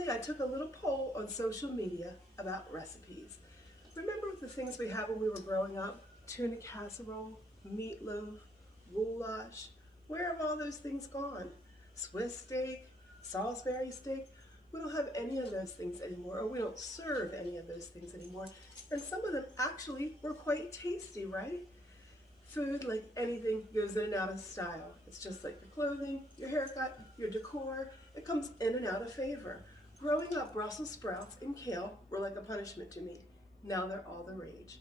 recently I took a little poll on social media about recipes. Remember the things we had when we were growing up? Tuna casserole, meatloaf, goulash. Where have all those things gone? Swiss steak, Salisbury steak. We don't have any of those things anymore, or we don't serve any of those things anymore. And some of them actually were quite tasty, right? Food, like anything, goes in and out of style. It's just like your clothing, your haircut, your decor. It comes in and out of favor. Growing up, Brussels sprouts and kale were like a punishment to me. Now they're all the rage.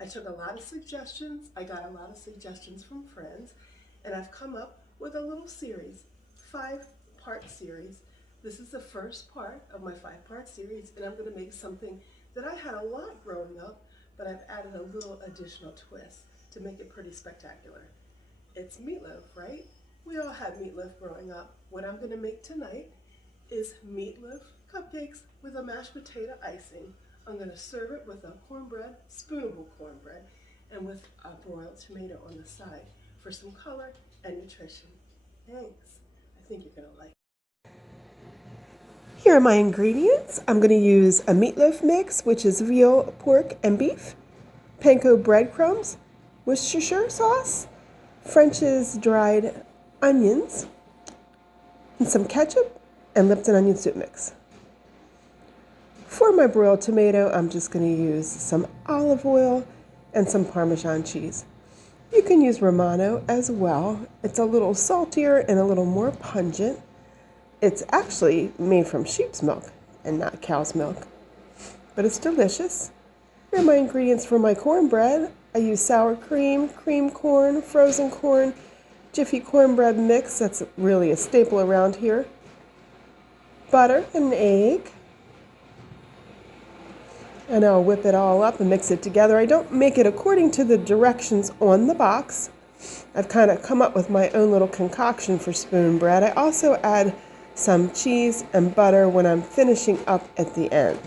I took a lot of suggestions. I got a lot of suggestions from friends, and I've come up with a little series, 5-part series. This is the first part of my 5-part series, and I'm going to make something that I had a lot growing up, but I've added a little additional twist to make it pretty spectacular. It's meatloaf, right? We all had meatloaf growing up. What I'm going to make tonight is meatloaf cupcakes with a mashed potato icing. I'm going to serve it with a cornbread, Spoonable cornbread, and with a broiled tomato on the side for some color and nutrition. Thanks. I think you're going to like it. Here are my ingredients. I'm going to use a meatloaf mix, which is veal, pork, and beef, panko breadcrumbs, Worcestershire sauce, French's dried onions, and some ketchup and Lipton onion soup mix. For my broiled tomato, I'm just going to use some olive oil and some Parmesan cheese. You can use Romano as well. It's a little saltier and a little more pungent. It's actually made from sheep's milk and not cow's milk, but it's delicious. Here are my ingredients for my cornbread. I use sour cream, cream corn, frozen corn, Jiffy cornbread mix, that's really a staple around here, butter and an egg, and I'll whip it all up and mix it together. I don't make it according to the directions on the box. I've kind of come up with my own little concoction for spoon bread. I also add some cheese and butter when I'm finishing up at the end.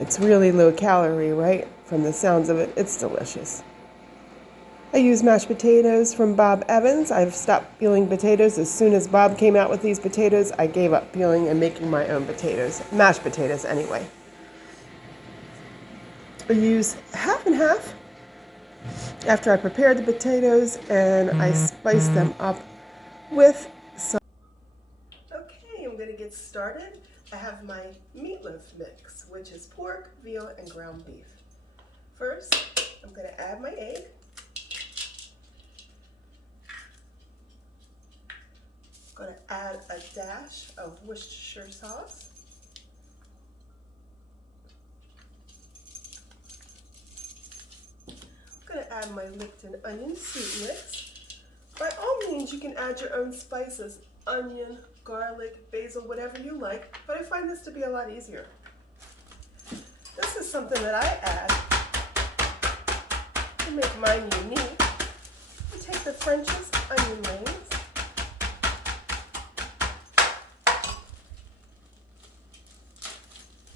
It's really low calorie, right? From the sounds of it, it's delicious. I use mashed potatoes from Bob Evans. I've stopped peeling potatoes. As soon as Bob came out with these potatoes, I gave up peeling and making my own potatoes, mashed potatoes anyway. I use half and half after I prepare the potatoes, and I spice them up with some. Okay, I'm going to get started. I have my meatloaf mix, which is pork, veal, and ground beef. First, I'm going to add my egg. I'm going to add a dash of Worcestershire sauce. I'm going to add my Lipton onion soup mix. By all means, you can add your own spices, onion, garlic, basil, whatever you like, but I find this to be a lot easier. This is something that I add to make mine unique. I take the French's onion rings,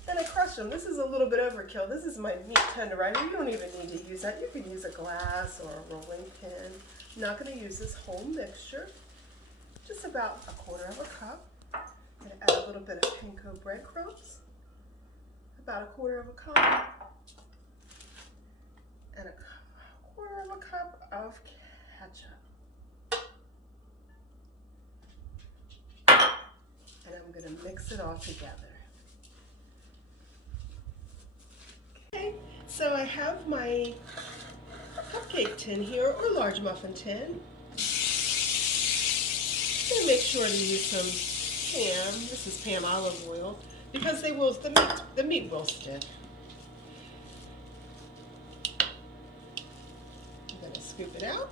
and I crush them. This is a little bit overkill. This is my meat tenderizer. You don't even need to use that. You can use a glass or a rolling pin. I'm not going to use this whole mixture. Just about 1/4 cup. I'm going to add a little bit of panko breadcrumbs, about 1/4 cup, and 1/4 cup of ketchup. And I'm going to mix it all together. Okay, so I have my cupcake tin here, or large muffin tin. I'm going to make sure to use some Pam. This is Pam olive oil, because they will, the meat will stick. I'm going to scoop it out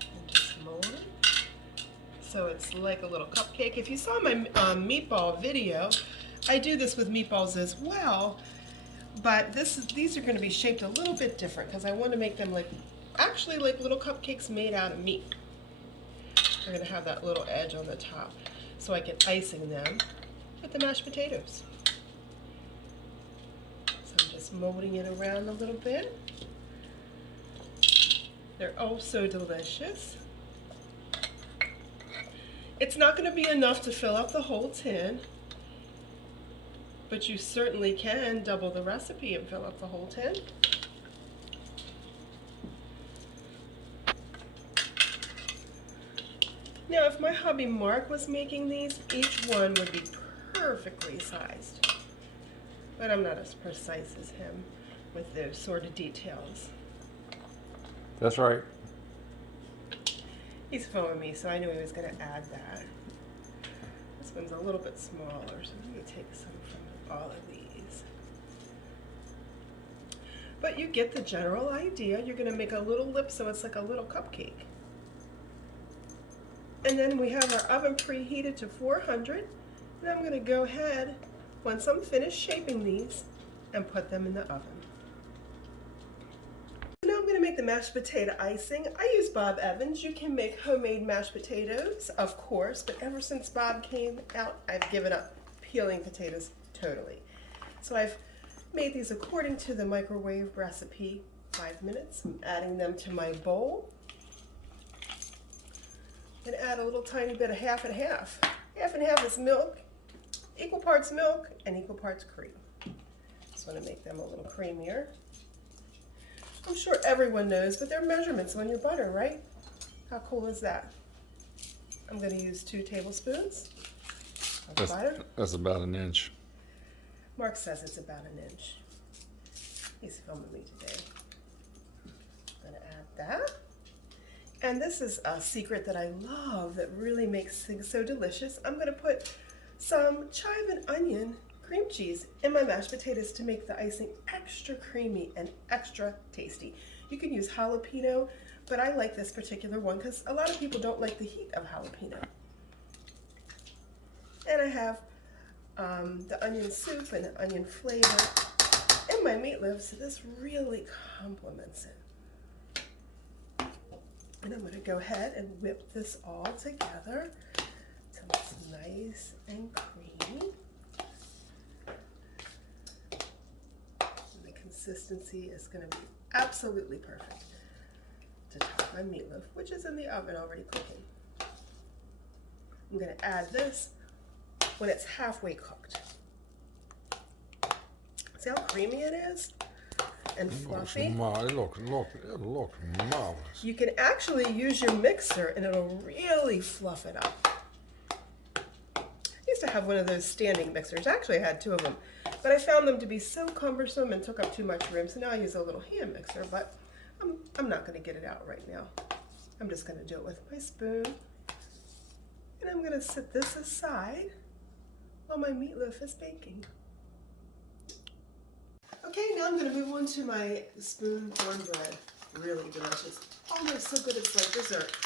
and just mold it so it's like a little cupcake. If you saw my meatball video, I do this with meatballs as well, but these are going to be shaped a little bit different because I want to make them actually like little cupcakes made out of meat. They're going to have that little edge on the top, so I can icing them with the mashed potatoes. So I'm just molding it around a little bit. They're oh so delicious. It's not going to be enough to fill up the whole tin, but you certainly can double the recipe and fill up the whole tin. Now, if my hubby Mark was making these, each one would be perfectly sized. But I'm not as precise as him with those sort of details. That's right. He's filming me, so I knew he was going to add that. This one's a little bit smaller, so I'm going to take some from all of these. But you get the general idea. You're going to make a little lip so it's like a little cupcake. And then we have our oven preheated to 400. And I'm going to go ahead, once I'm finished shaping these, and put them in the oven. Now I'm going to make the mashed potato icing. I use Bob Evans. You can make homemade mashed potatoes, of course, but ever since Bob came out, I've given up peeling potatoes totally. So I've made these according to the microwave recipe, 5 minutes. I'm adding them to my bowl. And add a little tiny bit of half and half. Half and half is milk, equal parts milk and equal parts cream. Just want to make them a little creamier. I'm sure everyone knows, but they're measurements on your butter, right? How cool is that? I'm going to use 2 tablespoons of butter. That's about an inch. Mark says it's about an inch. He's filming me today. I'm going to add that. And this is a secret that I love that really makes things so delicious. I'm going to put some chive and onion cream cheese in my mashed potatoes to make the icing extra creamy and extra tasty. You can use jalapeno, but I like this particular one because a lot of people don't like the heat of jalapeno. And I have the onion soup and the onion flavor in my meatloaf, so this really complements it. And I'm going to go ahead and whip this all together till it's nice and creamy. And the consistency is going to be absolutely perfect to top my meatloaf, which is in the oven already cooking. I'm going to add this when it's halfway cooked. See how creamy it is? And fluffy. It looks marvelous. You can actually use your mixer and it'll really fluff it up. I used to have one of those standing mixers. Actually, I had 2 of them, but I found them to be so cumbersome and took up too much room. So now I use a little hand mixer, but I'm not going to get it out right now. I'm just going to do it with my spoon. And I'm going to set this aside while my meatloaf is baking. Okay, now I'm going to move on to my spoon cornbread. Really delicious. Almost so good it's like dessert.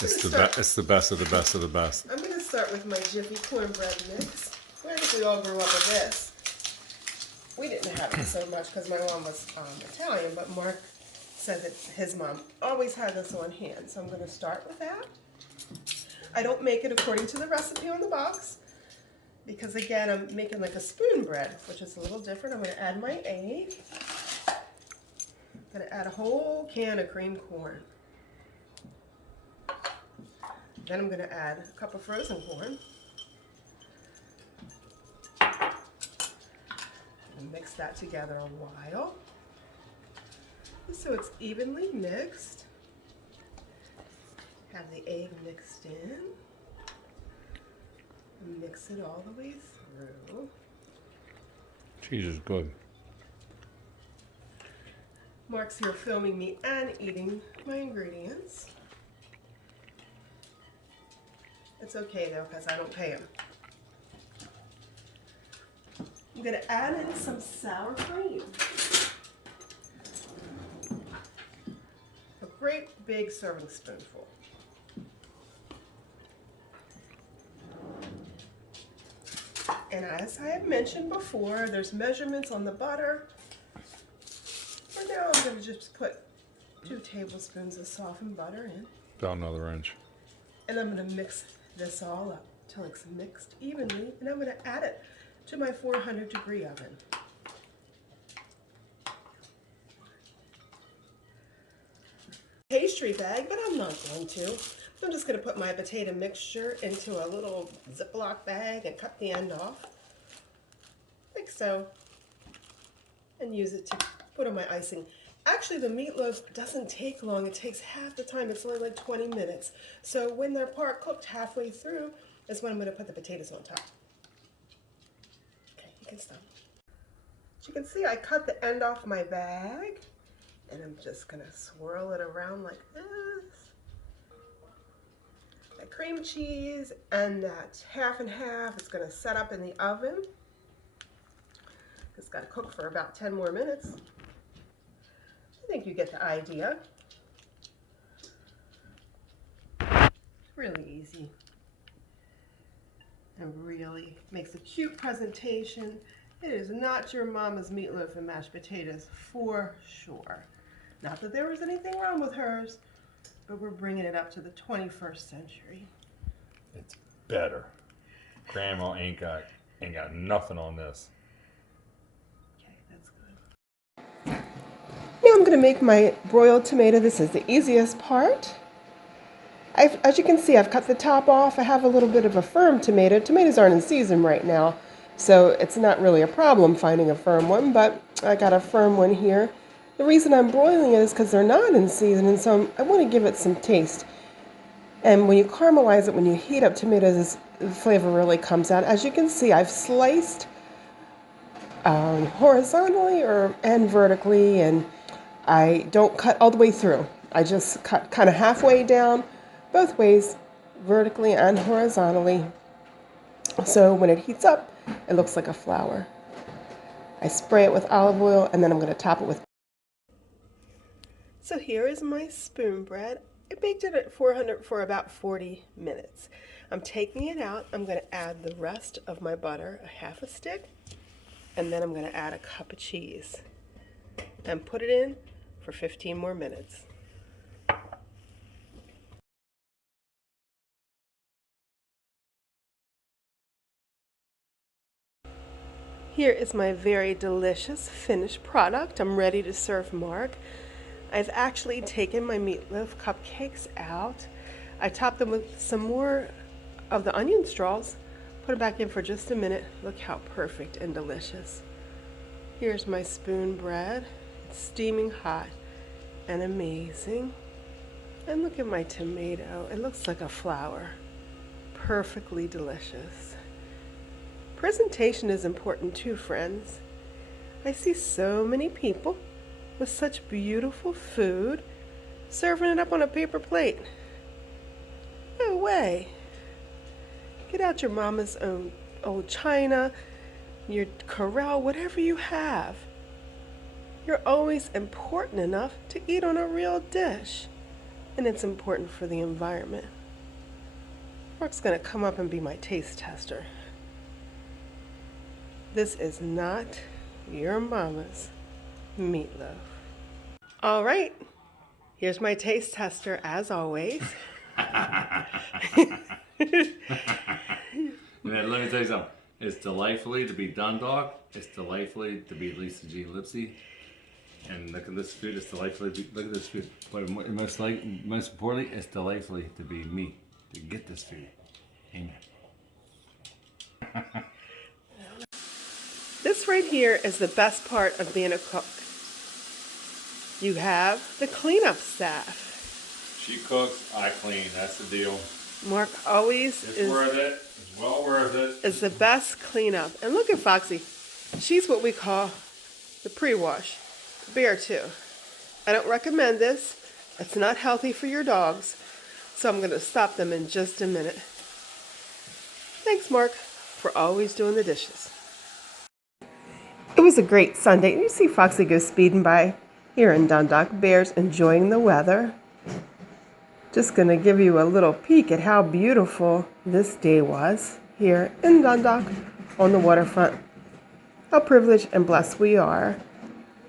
It's the best of the best of the best. I'm going to start with my Jiffy cornbread mix. I think we all grew up with this. We didn't have it so much because my mom was Italian, but Mark said that his mom always had this on hand. So I'm going to start with that. I don't make it according to the recipe on the box, because again, I'm making like a spoon bread, which is a little different. I'm going to add my egg. I'm going to add a whole can of cream corn. Then I'm going to add a cup of frozen corn. And mix that together a while, so it's evenly mixed. Have the egg mixed in. Mix it all the way through. Cheese is good. Mark's here filming me and eating my ingredients. It's okay though, because I don't pay him. I'm going to add in some sour cream. A great big serving spoonful. And as I have mentioned before, there's measurements on the butter. For now, I'm going to just put 2 tablespoons of softened butter in. About another inch. And I'm going to mix this all up till it's mixed evenly. And I'm going to add it to my 400-degree oven. Pastry bag, but I'm not going to. I'm just going to put my potato mixture into a little Ziploc bag and cut the end off, like so, and use it to put on my icing. Actually, the meatloaf doesn't take long. It takes half the time. It's only like 20 minutes. So when they're part cooked halfway through is when I'm going to put the potatoes on top. Okay, you can stop. As you can see, I cut the end off my bag, and I'm just going to swirl it around like this. My cream cheese and that half and half is going to set up in the oven. It's got to cook for about 10 more minutes. I think you get the idea. Really easy. And really makes a cute presentation. It is not your mama's meatloaf and mashed potatoes for sure. Not that there was anything wrong with hers, but we're bringing it up to the 21st century. It's better. Grandma ain't got nothing on this. Okay, that's good. Now I'm going to make my broiled tomato. This is the easiest part. As you can see, I've cut the top off. I have a little bit of a firm tomato. Tomatoes aren't in season right now, so it's not really a problem finding a firm one, but I got a firm one here. The reason I'm broiling it is because they're not in season, and so I want to give it some taste. And when you caramelize it, when you heat up tomatoes, the flavor really comes out. As you can see, I've sliced horizontally and vertically, and I don't cut all the way through. I just cut kind of halfway down, both ways, vertically and horizontally. So when it heats up, it looks like a flower. I spray it with olive oil, and then I'm going to top it with. So here is my spoon bread. I baked it at 400 for about 40 minutes. I'm taking it out. I'm going to add the rest of my butter, a half a stick, and then I'm going to add a cup of cheese and put it in for 15 more minutes. Here is my very delicious finished product. I'm ready to serve Mark. I've actually taken my meatloaf cupcakes out. I topped them with some more of the onion straws, put it back in for just a minute. Look how perfect and delicious. Here's my spoon bread. It's steaming hot and amazing. And look at my tomato. It looks like a flower. Perfectly delicious. Presentation is important too, friends. I see so many people with such beautiful food serving it up on a paper plate. No way. Get out your mama's own old china, your Corral, whatever you have. You're always important enough to eat on a real dish, and it's important for the environment. Mark's gonna come up and be my taste tester. This is not your mama's meatloaf. All right, here's my taste tester as always. Man, let me tell you something. It's delightfully to be Dundalk. It's delightfully to be Lisa G. Lipsy. And look at this food. It's delightfully to be, look at this food. But most importantly, it's delightfully to be me, to get this food. Amen. This right here is the best part of being a cook. You have the cleanup staff. She cooks, I clean. That's the deal. Mark always It's worth it. It's well worth it. Is the best cleanup. And look at Foxy. She's what we call the pre-wash. Bear too. I don't recommend this. It's not healthy for your dogs. So I'm going to stop them in just a minute. Thanks, Mark, for always doing the dishes. It was a great Sunday. You see Foxy go speeding by here in Dundalk. Bear's enjoying the weather. Just going to give you a little peek at how beautiful this day was here in Dundalk on the waterfront. How privileged and blessed we are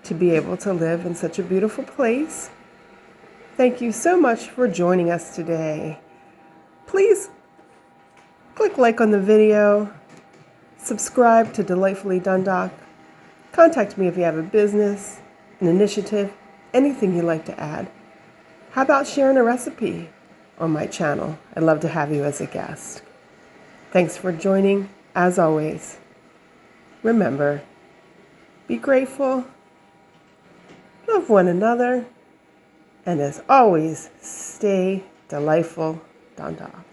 to be able to live in such a beautiful place. Thank you so much for joining us today. Please click like on the video, subscribe to Delightfully Dundalk. Contact me if you have a business, an initiative, anything you'd like to add. How about sharing a recipe? on my channel. I'd love to have you as a guest. Thanks for joining. As always, remember, be grateful, love one another, and as always, stay delightful, Dundalk.